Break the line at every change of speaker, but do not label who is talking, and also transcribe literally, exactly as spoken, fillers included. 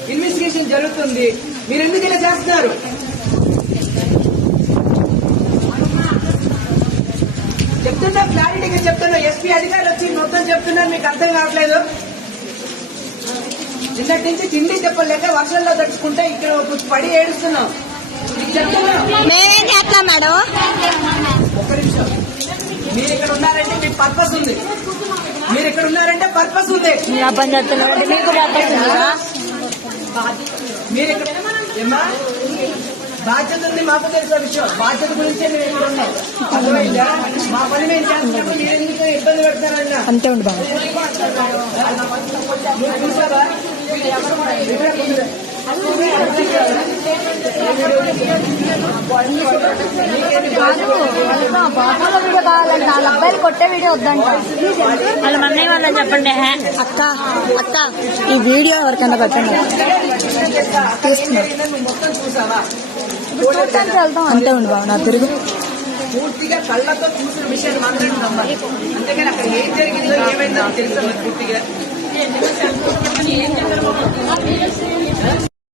Investigation జరుగుతుంది. మీరు ఎందుకు ఇలా చేస్తున్నారు? చెప్తున్నా, క్లారిటీగా చెప్తున్నా. ఎస్పీ అధికారులు వచ్చి మొత్తం చెప్తున్నారు, మీకు అర్థం కావట్లేదు. నిన్నటి నుంచి తిండి చెప్పలేక వర్షంలో తడుచుకుంటే ఇక్కడ పడి ఏడుస్తున్నాం.
మేమేం చేస్తాం మేడం?
ఒక్క నిమిషం. మీరు ఇక్కడ ఉన్నారంటే మీకు పర్పస్ ఉంది. మీరు ఇక్కడ ఉన్నారంటే పర్పస్ ఉంది. మీరు ఇక్కడ ఏమా బాధ్యత ఉంది, మాకు తెలిసిన విషయం. బాధ్యత గురించే మేము ఇక్కడ ఉన్నాం. అర్థమైందా? మా పని మేము చేస్తున్నప్పుడు మీరు ఎందుకు ఇబ్బంది పెడతారన్నా?
అంతే ఉండి బాబు.
చూసావా?
కావాలంటే వాళ్ళ అబ్బాయిలు కొట్టే వీడియో వద్దంట. వాళ్ళ మన్నయ్య వాళ్ళని చెప్పండి. అక్క అక్క ఈ వీడియో ఎవరికైనా పెట్టండి.
మొత్తం చూసావా?
వెళ్తాం. అంతే ఉండి బాబు. నా తిరుగు
పూర్తిగా కళ్ళతో చూసిన విషయాన్ని మాత్రమే నమ్మాలి. అంతేగాని అక్కడ ఏం జరిగిందో ఏమైందో తెలుసా పూర్తిగా.